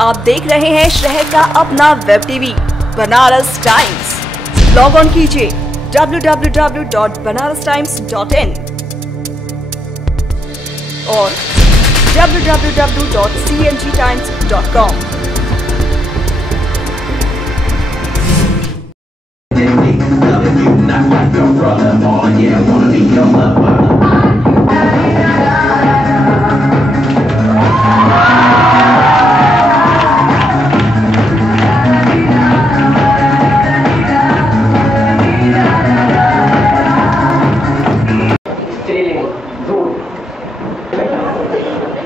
आप देख रहे हैं शहर का अपना web TV Banaras times. Log on कीजिए www.banarastimes.in और www.cngtimes.com।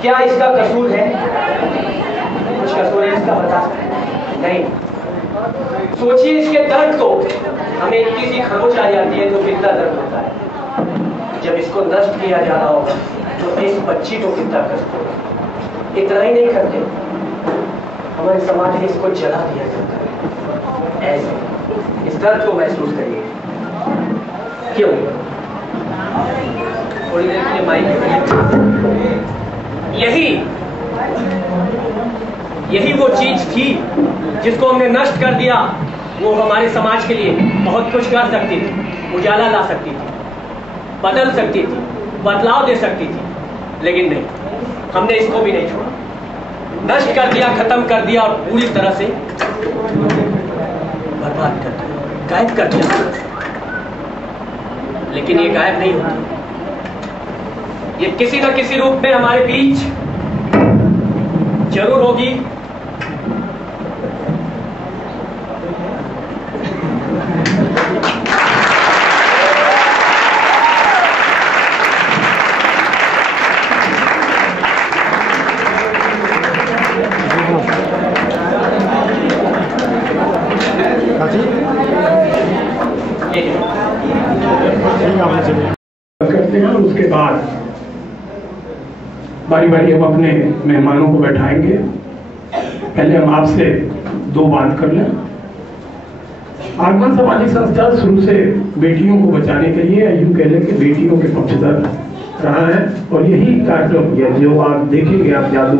क्या इसका कसूर है? कुछ कसूर है इसका? बता नहीं। सोचिए इसके दर्द को। हमें इतनी सी खरोच आ जाती है तो कितना दर्द होता है। जब इसको नष्ट किया जा रहा होगा तो इस बच्ची को कितना कष्ट होगा। इतना ही नहीं करते, हमारे समाज में इसको जला दिया जाता है। ऐसे इस दर्द को महसूस करिए। क्यों? थोड़ी देर के लिए माइक यही वो चीज थी जिसको हमने नष्ट कर दिया। वो हमारे समाज के लिए बहुत कुछ कर सकती थी, उजाला ला सकती थी, बदल सकती थी, बदलाव दे सकती थी, लेकिन नहीं, हमने इसको भी नहीं छोड़ा। नष्ट कर दिया, खत्म कर दिया और पूरी तरह से बर्बाद कर दिया, गायब कर दिया। लेकिन ये गायब नहीं होता, ये किसी न किसी रूप में हमारे बीच जरूर होगी। करते हैं और उसके बाद बारी बारी हम अपने मेहमानों को बैठाएंगे। पहले हम आपसे दो बात कर लें। आगमन सामाजिक संस्था शुरू से बेटियों को बचाने के लिए, यूं कह लें कि बेटियों के पक्षधर रहा है और यही कार्यक्रम है जो आप देखेंगे, आप जादू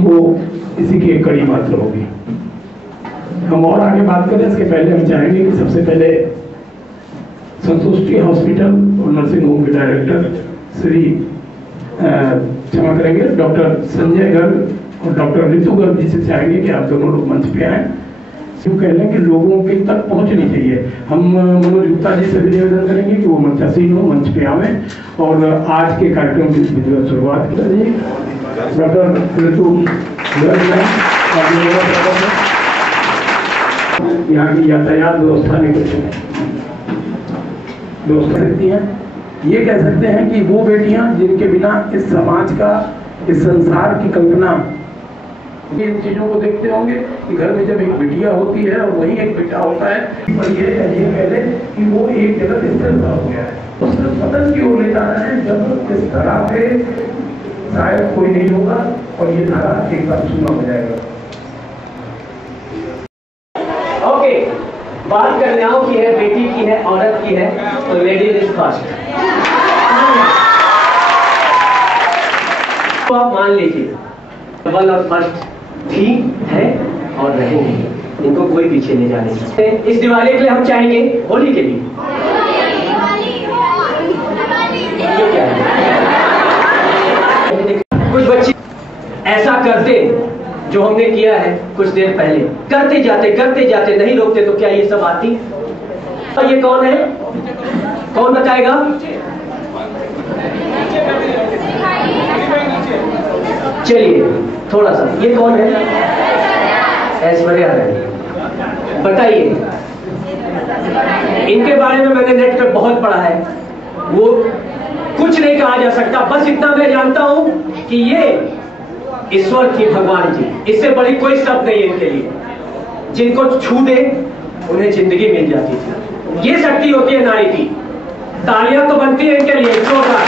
वो इसी की एक कड़ी मात्र होगी। हम और आगे बात करें इसके पहले हम चाहेंगे कि सबसे पहले संतुष्टि हॉस्पिटल और नर्सिंग होम के डायरेक्टर श्री क्षमा करेंगे डॉक्टर संजय गर्ग और डॉक्टर ऋतु गर्ग जी से चाहेंगे कि आप दोनों लोग मंच पे आए। सिर्फ कह लें कि लोगों के तक पहुंचनी चाहिए। हम मनोज गुप्ता जी से भी निवेदन करेंगे कि वो मंचासीन हो, मंच पे आवे और आज के कार्यक्रम की शुरुआत करें। डॉक्टर ऋतु गर्ग यहाँ की यातायात व्यवस्था में कुछ व्यवस्था रहती है। ये कह सकते हैं कि वो बेटियां जिनके बिना इस समाज का, इस संसार की कल्पना, इन चीजों को देखते होंगे कि घर में जब एक बिटिया होती है और वही एक बेटा होता है और ये कह ले कि वो एक जगह स्थिर हो गया है, उस पतन की ओर ले जा रहे हैं जब इस तरह से शायद कोई नहीं होगा और ये धारा एक बार सुना हो जाएगा। ओके, बात कन्याओं की है, बेटी की है, औरत की है, तो लेडीज इज फर्स्ट। तो आप मान लीजिए डबल और फर्स्ट थी, है और रहेंगे, इनको कोई पीछे नहीं जाने सकते। इस दिवाली के लिए हम चाहेंगे, होली के लिए ये क्या है? कुछ बच्चे ऐसा करते जो हमने किया है कुछ देर पहले, करते जाते नहीं रोकते तो क्या ये सब आती? और ये कौन है? कौन बताएगा? चलिए थोड़ा सा, ये कौन है? ऐश्वर्या राय, बताइए। इनके बारे में मैंने नेट पे बहुत पढ़ा है, वो कुछ नहीं कहा जा सकता, बस इतना मैं जानता हूं कि ये ईश्वर की, भगवान जी, इससे बड़ी कोई शब्द नहीं है इनके लिए। जिनको छू दे उन्हें जिंदगी मिल जाती थी। ये शक्ति होती है नारी की। तालियां तो बनती है इनके लिए जोरदार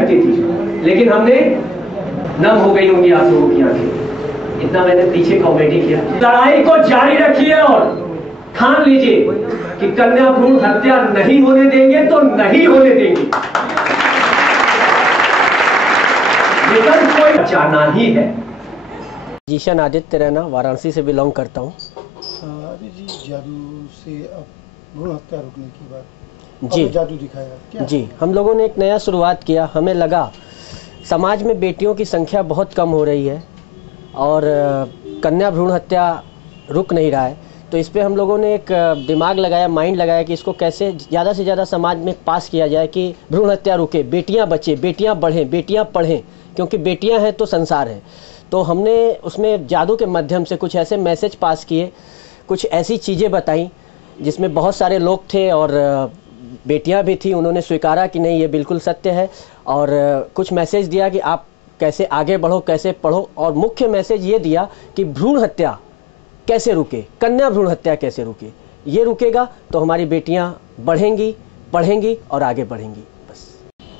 थी, लेकिन हमने नम हो गई होंगी आप लोगों की आंखें। इतना मैंने पीछे कॉमेडी किया। लड़ाई को जारी रखिए और ठान लीजिए कि कन्या भ्रूण हत्या नहीं होने देंगे तो नहीं होने देंगे। रिजल्ट को जाना ही है। जीशन आदित्य रैना, वाराणसी से बिलोंग करता हूँ। जी, जादू से अब भ्रूण हत्या रोकने की बात, जी जादू दिखाया क्या? जी, हम लोगों ने एक नया शुरुआत किया। हमें लगा समाज में बेटियों की संख्या बहुत कम हो रही है और कन्या भ्रूण हत्या रुक नहीं रहा है, तो इस पे हम लोगों ने एक दिमाग लगाया, माइंड लगाया कि इसको कैसे ज़्यादा से ज़्यादा समाज में पास किया जाए कि भ्रूण हत्या रुके, बेटियां बचें, बेटियां बढ़ें, बेटियां पढ़ें, क्योंकि बेटियां हैं तो संसार है। तो हमने उसमें जादू के माध्यम से कुछ ऐसे मैसेज पास किए, कुछ ऐसी चीज़ें बताई जिसमें बहुत सारे लोग थे और बेटियां भी थी। उन्होंने स्वीकारा कि नहीं, ये बिल्कुल सत्य है, और कुछ मैसेज दिया कि आप कैसे आगे बढ़ो, कैसे पढ़ो, और मुख्य मैसेज ये दिया कि भ्रूण हत्या कैसे रुके, कन्या भ्रूण हत्या कैसे रुके। ये रुकेगा तो हमारी बेटियां बढ़ेंगी, पढ़ेंगी और आगे बढ़ेंगी। बस।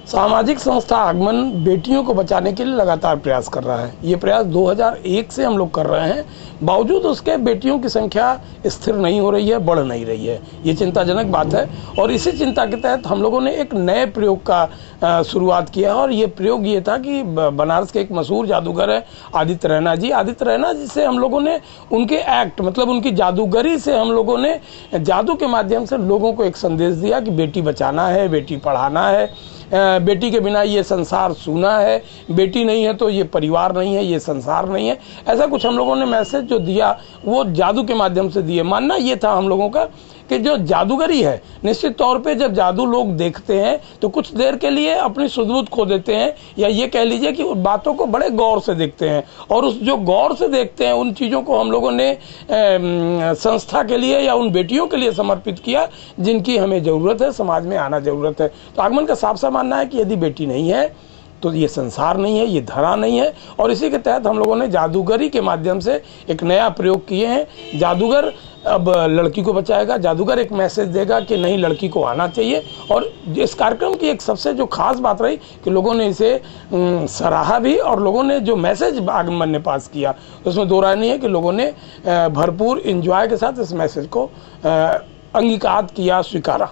सामाजिक संस्था आगमन बेटियों को बचाने के लिए लगातार प्रयास कर रहा है। ये प्रयास 2001 से हम लोग कर रहे हैं, बावजूद उसके बेटियों की संख्या स्थिर नहीं हो रही है, बढ़ नहीं रही है। ये चिंताजनक बात है, और इसी चिंता के तहत हम लोगों ने एक नए प्रयोग का शुरुआत किया। और ये प्रयोग ये था कि बनारस के एक मशहूर जादूगर है आदित्य रैना जी। आदित्य रैना जी से हम लोगों ने उनके एक्ट, मतलब उनकी जादूगरी से हम लोगों ने जादू के माध्यम से लोगों को एक संदेश दिया कि बेटी बचाना है, बेटी पढ़ाना है, बेटी के बिना ये संसार सूना है, बेटी नहीं है तो ये परिवार नहीं है, ये संसार नहीं है। ऐसा कुछ हम लोगों ने मैसेज जो दिया वो जादू के माध्यम से दिए। मानना ये था हम लोगों का कि जो जादूगरी है, निश्चित तौर पे जब जादू लोग देखते हैं तो कुछ देर के लिए अपनी सुध-बुध खो देते हैं, या ये कह लीजिए कि बातों को बड़े गौर से देखते हैं। और उस जो गौर से देखते हैं उन चीज़ों को हम लोगों ने संस्था के लिए या उन बेटियों के लिए समर्पित किया जिनकी हमें ज़रूरत है, समाज में आना ज़रूरत है। तो आगमन का साफ साफ मानना है कि यदि बेटी नहीं है तो ये संसार नहीं है, ये धरा नहीं है। और इसी के तहत हम लोगों ने जादूगरी के माध्यम से एक नया प्रयोग किए हैं। जादूगर अब लड़की को बचाएगा, जादूगर एक मैसेज देगा कि नहीं, लड़की को आना चाहिए। और इस कार्यक्रम की एक सबसे जो खास बात रही कि लोगों ने इसे सराहा भी, और लोगों ने जो मैसेज आगमन ने पास किया उसमें दो राय नहीं है कि लोगों ने भरपूर इंजॉय के साथ इस मैसेज को अंगीकार किया, स्वीकारा।